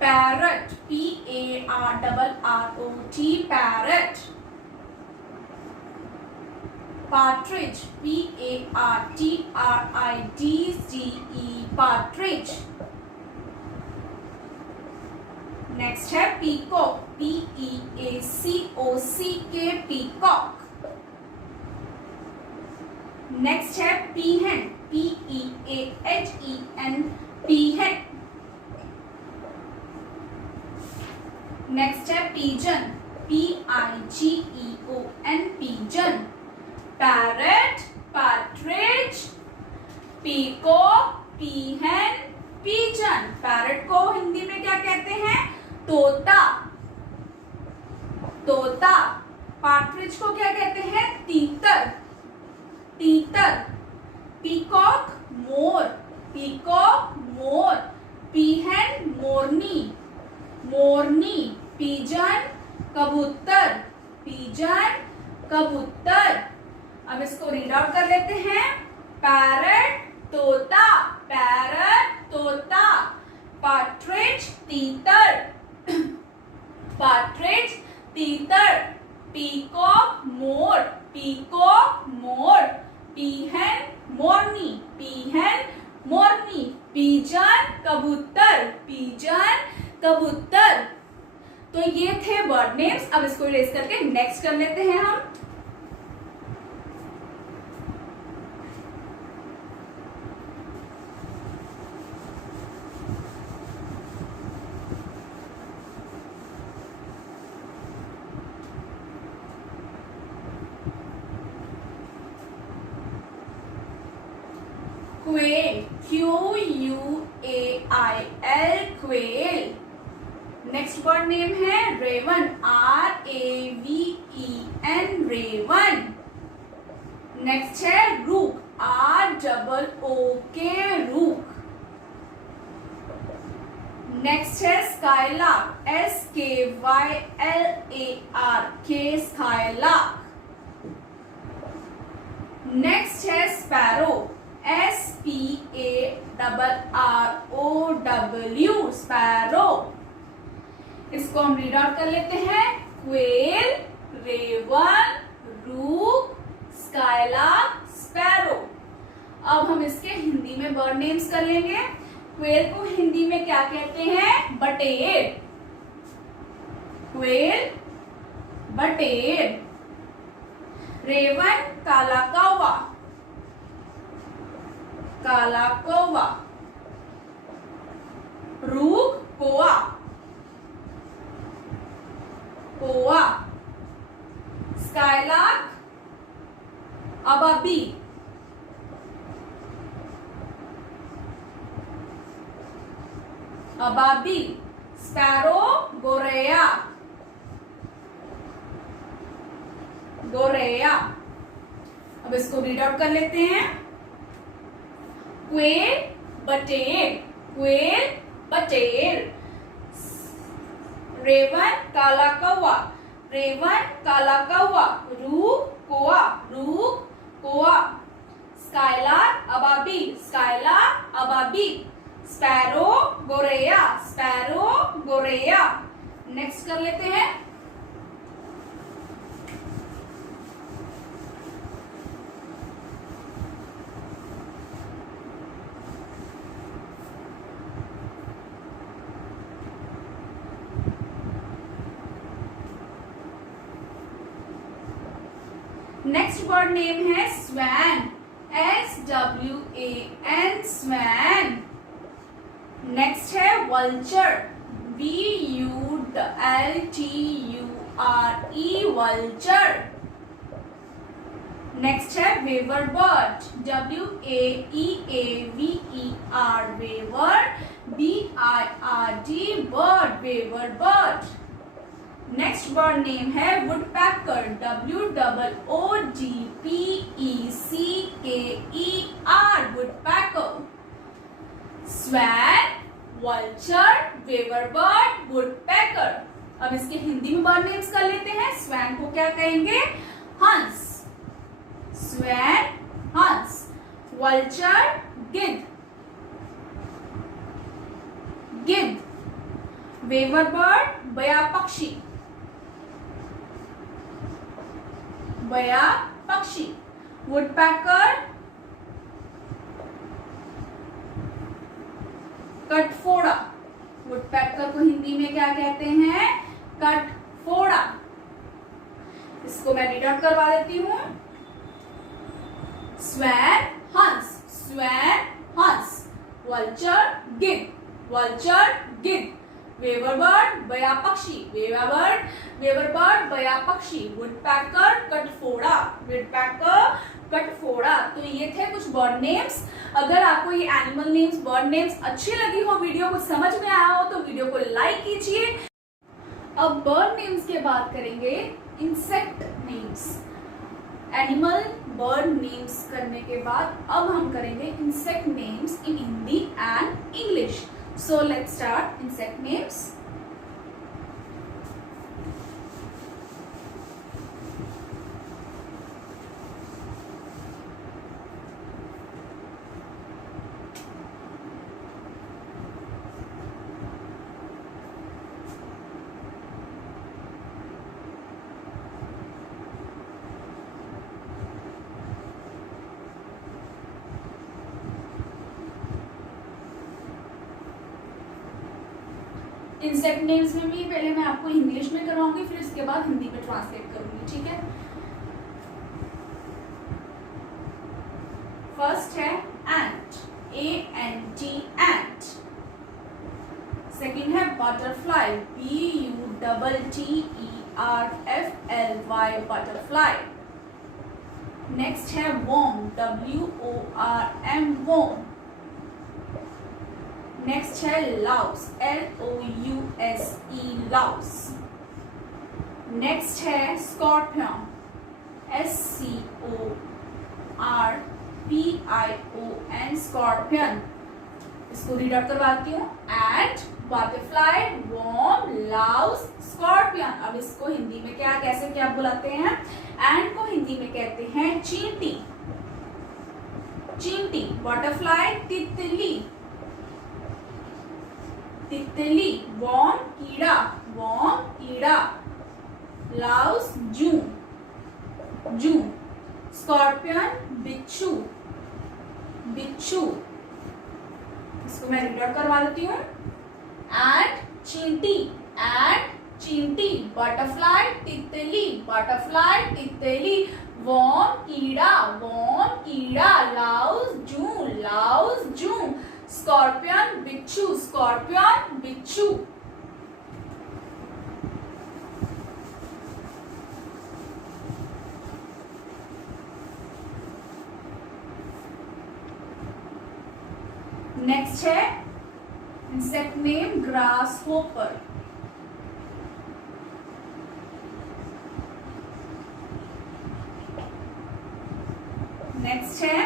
Parrot, PARROT, parrot. Partridge, PARTRIDGE, partridge। Next है पीकॉक, PEACOCK, पीकॉक। नेक्स्ट है पीहन, PEAHEN, पीहन। नेक्स्ट है pigeon, PIGEON, pigeon. Parrot, partridge, peacock, peahen, pigeon. Parrot को हिंदी में क्या कहते हैं? तोता, तोता। पार्ट्रिज को क्या कहते हैं? तीतर, तीतर। पीकॉक, मोर, पीकॉक, मोर। पीहन, मोरनी, मोरनी। पीजन, कबूतर, पीजन, कबूतर। अब इसको रीड आउट कर लेते हैं। पैरट, तोता, पैरट, तोता। पार्ट्रिज, तीतर, पार्ट्रिज, तीतर। पीकॉक, मोर, पीकॉक, मोर। पीहन, मोरनी, पीहन, मोरनी। पीजन, कबूतर, पीजन, कबूतर। तो ये थे वर्ड नेम्स। अब इसको इरेज करके नेक्स्ट कर लेते हैं हम। Quail, QUAIL, quail. Next word name है रेवन, RAVEN, रेवन। नेक्स्ट है रूक, ROOK, रूक। नेक्स्ट है स्काईलार्क, SKYLARK, स्काईलार्क। नेक्स्ट है स्पैरो, SPARROW, स्पैरो। इसको हम रीड आउट कर लेते हैं। क्वेल, रेवन, रूक, स्काईलार्क, स्पैरो। अब हम इसके हिंदी में बर्ड नेम्स कर लेंगे। क्वेल को हिंदी में क्या कहते हैं? बटेर, क्वेल, बटेर। रेवन, काला कौवा, काला कौवा। रूक, कौवा, कौवा। स्काईलार्क, अबाबी, अबाबी, स्पैरो, गोरेया, गोरेया। अब इसको रीड आउट कर लेते हैं। क्वेल, बटेर, क्वेल, बटेर। रेवन, काला कौवा, रेवन, काला कौवा। रूक, कोआ, रूक, कोआ। स्काइलार, अबाबी, स्काइलार, अबाबी। स्पैरो, गोरेया, स्पैरो, गोरेया। नेक्स्ट कर लेते हैं। नेक्स्ट वर्ड नेम है स्वैन, SWAN, स्वैन। नेक्स्ट है वल्चर, VULTURE, वल्चर। नेक्स्ट है weaver bird, WAEAVER, weaver, BIRD, bird, weaver bird. Next bird name है woodpecker, WOODPECKER, woodpecker. Swan, vulture, weaver bird, woodpecker. अब इसके हिंदी में बर्ड नेम्स कर लेते हैं। स्वैन को क्या कहेंगे? हंस, स्वैन, हंस। वल्चर, गिद्ध, गिद्ध। वेवर बर्ड, बया पक्षी, बया पक्षी। वुडपैकर, कटफोड़ा। वुडपैकर को हिंदी में क्या कहते हैं? कटफोड़ा। इसको मैं रीड आउट करवा देती हूं। स्वैन, हंस, स्वैन, हंस। वल्चर, गिद्ध, वल्चर, गिद्ध। वेवर बर्ड, बया पक्षी, वेवर बर्ड, बया पक्षी। वुडपैकर, कटफोड़ा, वुडपैकर, कटफोड़ा। तो ये थे कुछ बर्ड नेम्स। अगर आपको ये एनिमल नेम्स, बर्ड नेम्स अच्छी लगी हो, वीडियो को समझ में आया हो, तो वीडियो को लाइक कीजिए। अब बर्ड नेम्स के बाद करेंगे insect names. Animal, bird names करने के बाद अब हम करेंगे insect names in Hindi and English. So let's start insect names. Insect names में भी पहले मैं आपको इंग्लिश में करवाऊंगी, फिर इसके बाद हिंदी में ट्रांसलेट करूंगी, ठीक है। फर्स्ट है एंट, ANT, एंट। सेकंड है बटरफ्लाई, BUTTERFLY, बटरफ्लाई। नेक्स्ट है worm, WORM, worm। नेक्स्ट है लाउस, LOUSE, लाउस। नेक्स्ट है स्कॉर्पियन, SCORPION, स्कॉर्पियन। इसको रीड आउट करवाती हूँ। एंट, बटरफ्लाई, worm, लाउस, स्कॉर्पियन। अब इसको हिंदी में कैसे क्या बुलाते हैं? एंट को हिंदी में कहते हैं चींटी, चींटी। बटरफ्लाई, तितली, तितली। worm, कीड़ा, worm, कीड़ा। लाउस, जू, जू। स्कॉर्पियन, बिच्छू, बिच्छू। इसको मैं रीड आउट करवा देती हूँ। एंट, चींटी, एंट, चींटी। बटरफ्लाई, तितली, बटरफ्लाई, तितली। worm, कीड़ा, worm, कीड़ा। लाउस, जू, लाउस, जू। स्कॉर्पियन, बिच्छू, स्कॉर्पियन, बिच्छू। नेक्स्ट है insect name grasshopper. Next है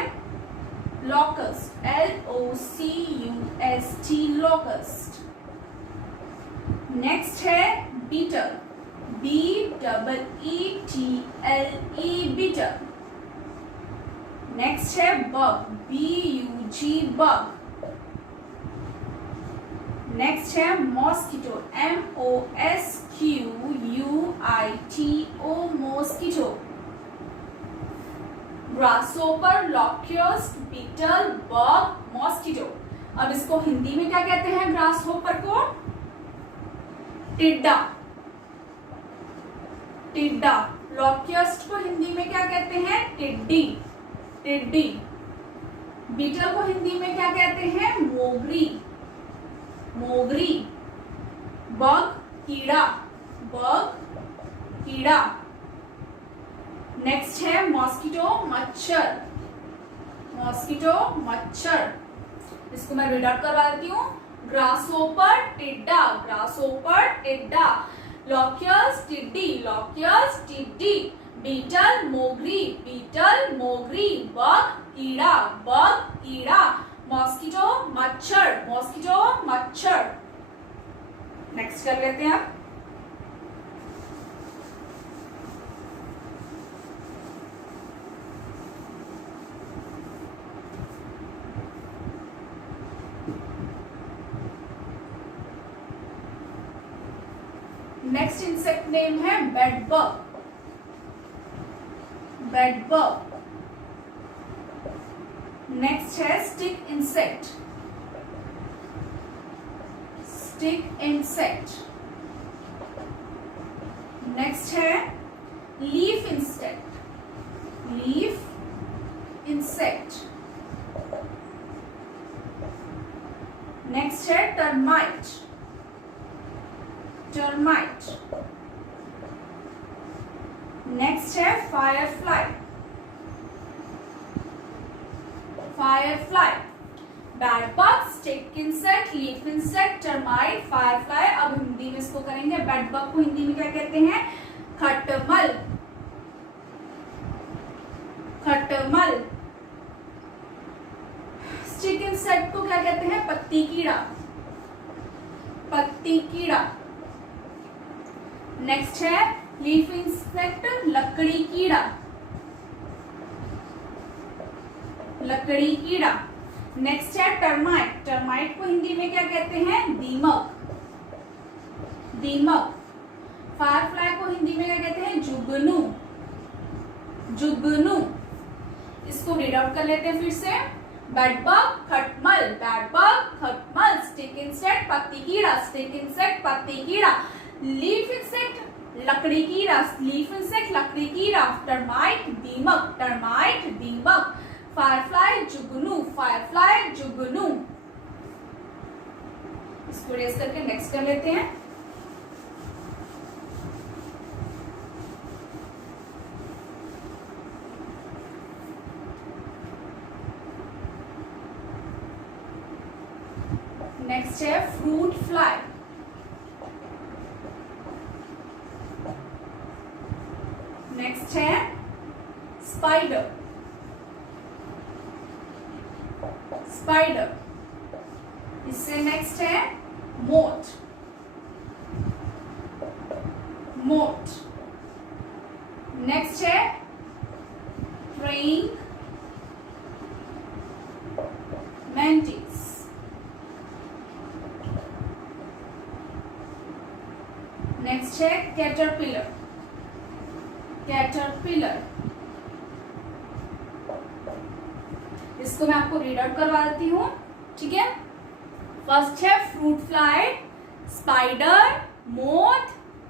लॉकस्ट, LOCUST लॉकस्ट। नेक्स्ट है बीटल, BEETLE बीटल। नेक्स्ट है बग, BUG बग। नेक्स्ट है mosquito, MOSQUITO mosquito. Grasshopper, locust, beetle, bug, mosquito. अब इसको हिंदी में क्या कहते हैं? ग्रासहोपर को टिड्डा, टिड्डा। लॉक्यूस्ट को हिंदी में क्या कहते हैं? टिड्डी, टिड्डी। बीटल को हिंदी में क्या कहते हैं? मोगरी, मोगरी। बग, कीड़ा, बग, कीड़ा। नेक्स्ट है मॉस्किटो, मच्छर, मॉस्किटो, मच्छर। इसको मैं रीड आउट करवा देती हूँ। ग्रासहोपर, टिड्डा, ग्रासहोपर, टिड्डा। लॉक्यूस्ट, टिड्डी, लॉक्यूस्ट, टिड्डी। बीटल, मोगरी, बीटल, मोगरी। बग, कीड़ा, बग, कीड़ा। मॉस्किटो, मच्छर, मॉस्किटो, मच्छर। नेक्स्ट कर लेते हैं आप। नेक्स्ट इंसेक्ट नेम है बेडबग, बेडबग। नेक्स्ट है stick insect, stick insect. Next है leaf insect, leaf insect. Next है टर्माइट, टर्माइट। नेक्स्ट है firefly, firefly. Bedbug, stick insect, leaf insect, termite, firefly. अब हिंदी में इसको करेंगे। बेडबग को हिंदी में क्या कहते हैं? खटमल, खटमल। स्टिक इंसेक्ट को क्या कहते हैं? पत्ती कीड़ा, पत्ती कीड़ा। नेक्स्ट है लीफ इंसेक्ट, लकड़ी कीड़ा, लकड़ी कीड़ा। नेक्स्ट है टर्माइट, टर्माइट को हिंदी में क्या कहते हैं? दीमक, दीमक। फायरफ्लाई को हिंदी में क्या कहते हैं? जुगनू, जुगनू। इसको रीड आउट कर लेते हैं फिर से। बेडबग, खटमल, बेडबग, खटमल। स्टिक इंसेक्ट, पत्ती कीड़ा, स्टिक इंसेक्ट, पत्ती कीड़ा। लीफ इंसेक्ट, लकड़ी कीड़ा, लीफ इंसेक्ट, लकड़ी कीड़ा। टर्माइट, दीमक, टर्माइट, दीमक। फायरफ्लाई, जुगनू, फायरफ्लाई, जुगनू। इसको रेस करके नेक्स्ट कर लेते हैं। नेक्स्ट है फ्रूट फ्लाई, नेक्स्ट है स्पाइडर, स्पाइडर। इससे नेक्स्ट है मोट, मोट। नेक्स्ट है प्रेइंग मैंटिस, नेक्स्ट है कैटरपिलर, कैटरपिलर। इसको मैं आपको रीड आउट करवा देती हूँ, ठीक है। फर्स्ट है fruit fly, spider, moth,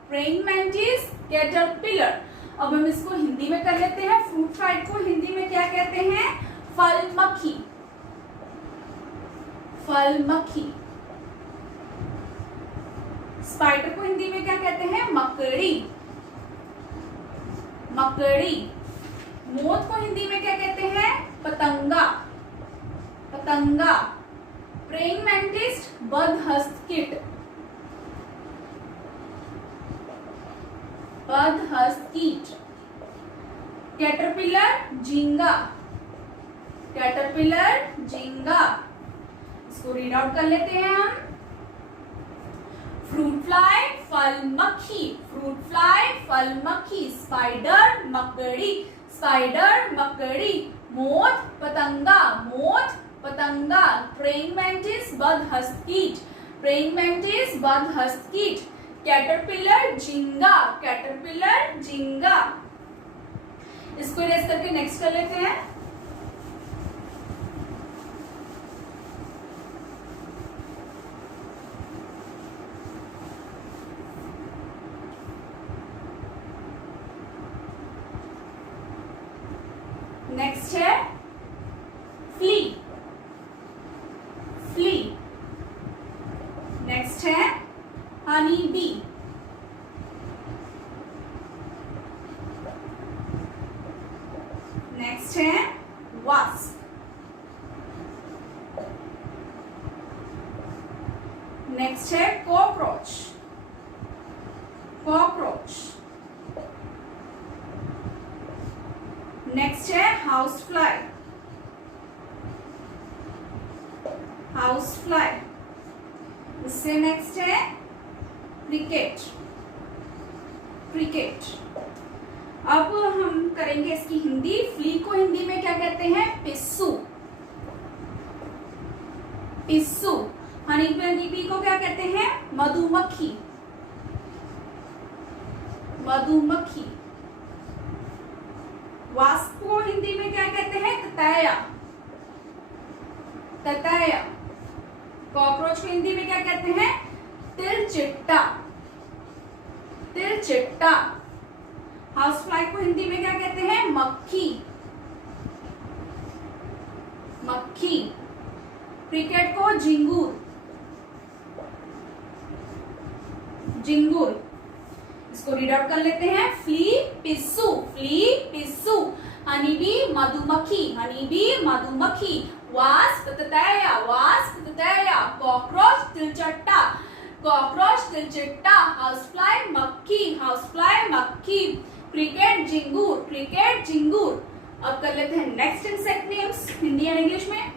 praying mantis, caterpillar. अब हम इसको हिंदी में कर लेते हैं। फ्रूट फ्लाई को हिंदी में क्या कहते हैं? फल मक्खी, फल मक्खी। स्पाइडर को हिंदी में क्या कहते हैं? मकड़ी, मकड़ी। मोथ को हिंदी में क्या कहते हैं? पतंगा, पतंगा। प्रेइंग मैंटिस बदहस्त कीट, बदहस्त कीट। कैटरपिलर झींगा, कैटरपिलर झींगा। इसको रीड आउट कर लेते हैं हम। फ्रूट फ्लाई फल मक्खी, फ्रूट फ्लाई फल मक्खी। स्पाइडर मकड़ी, स्पाइडर मकड़ी। मोथ पतंगा, मोथ पतंगा। प्रेइंग मैंटिस बदहस्त कीट, प्रेइंग मैंटिस बदहस्त कीट। कैटरपिलर झींगा, कैटरपिलर झींगा। इसको इरेज करके नेक्स्ट कर लेते हैं। नेक्स्ट है फ्ली, फ्ली। नेक्स्ट है हनी बी, नेक्स्ट है वास्प, नेक्स्ट है कॉकरोच, कॉकरोच। नेक्स्ट है हाउस फ्लाई, हाउस फ्लाई। इससे नेक्स्ट है क्रिकेट, क्रिकेट। अब हम करेंगे इसकी हिंदी। फ्ली को हिंदी में क्या कहते हैं? पिस्सू, पिस्सू। हनी बी को क्या कहते हैं? मधुमक्खी, मधुमक्खी। वास्प को हिंदी में क्या कहते हैं? ततैया, ततैया। कॉकरोच को हिंदी में क्या कहते हैं? तिलचिट्टा, तिलचिट्टा। हाउस फ्लाई को हिंदी में क्या कहते हैं? मक्खी, मक्खी। क्रिकेट को झिंगूर, झिंगूर। इसको रीड आउट कर लेते हैं। फ्ली पिस्सू, फ्ली पिस्सू। हनी बी मधुमक्खी, हनी बी मधुमक्खी। वास्प ततैया, वास्प ततैया। कॉकरोच तिलचट्टा, कॉकरोच तिलचट्टा। हाउस फ्लाई मक्खी, हाउस फ्लाई मक्खी। क्रिकेट झिंगूर, क्रिकेट झिंगूर। अब कर लेते हैं next insect names Hindi and English में।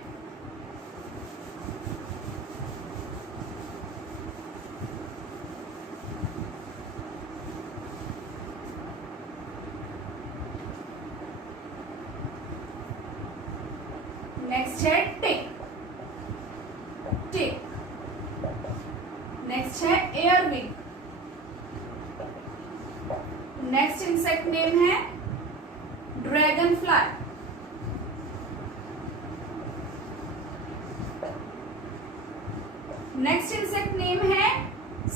नेक्स्ट है टिक, टिक। नेक्स्ट है एयरविंग। नेक्स्ट इंसेक्ट नेम है dragon fly. Next insect name है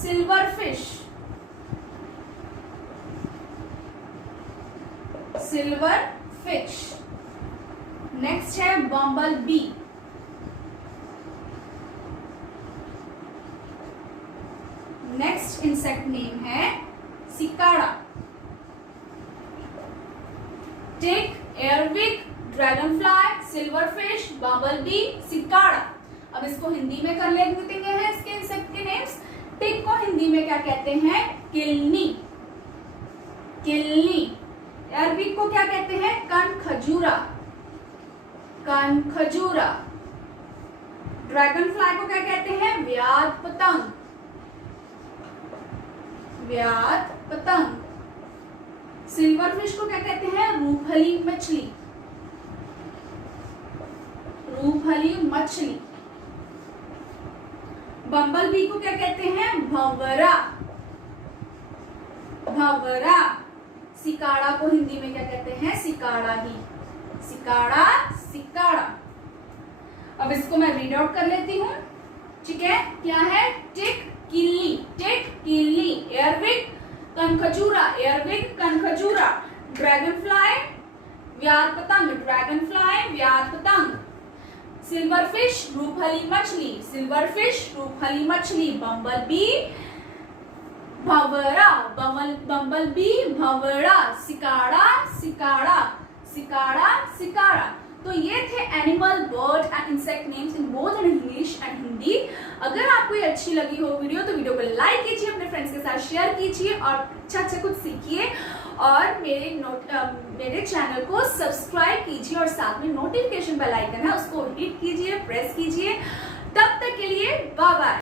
silver fish, silver fish. Next है bumble bee. Next insect name है cicada. Tick, earwig, dragon fly, silver fish, bumble bee, cicada. अब इसको हिंदी में कर लेते हैं इसके इंसेक्ट के नेम्स। टिक को हिंदी में क्या कहते हैं? किलनी, किलनी। एयरविक को क्या कहते हैं? कनखजूरा, कनखजूरा। ड्रैगन फ्लाई को क्या कहते हैं? व्याध पतंग, व्याध पतंग। सिल्वर फिश को क्या कहते हैं? रूपहली मछली, रूपहली मछली। बम्बल बी को क्या कहते हैं? भंवरा, भंवरा। सिकाड़ा को हिंदी में क्या कहते हैं? सिकाड़ा ही, सिकाड़ा, सिकाड़ा। अब इसको मैं रीड आउट कर लेती हूँ। ठीक है, क्या है? टिक, किल्ली, टिक, किल्ली। एयरविक, कनखजूरा, एयरविक, कनखजूरा। ड्रैगन फ्लाई, व्याध पतंग, ड्रैगन फ्लाई, व्याध पतंग। सिल्वर फिश, रूपहली मछली, सिल्वर फिश, रूपहली मछली। बम्बल बी, भंवरा, बम्बल बी, भंवरा। Cicada, cicada, cicada, cicada. तो ये थे animal, bird and insect names in both English and Hindi. Hindi. अगर आपको ये अच्छी लगी हो वीडियो तो वीडियो को लाइक कीजिए, अपने फ्रेंड्स के साथ शेयर कीजिए और अच्छा कुछ सीखिए और मेरे चैनल को सब्सक्राइब कीजिए और साथ में नोटिफिकेशन बेल आइकन है उसको हिट कीजिए, प्रेस कीजिए। तब तक के लिए बाय बाय।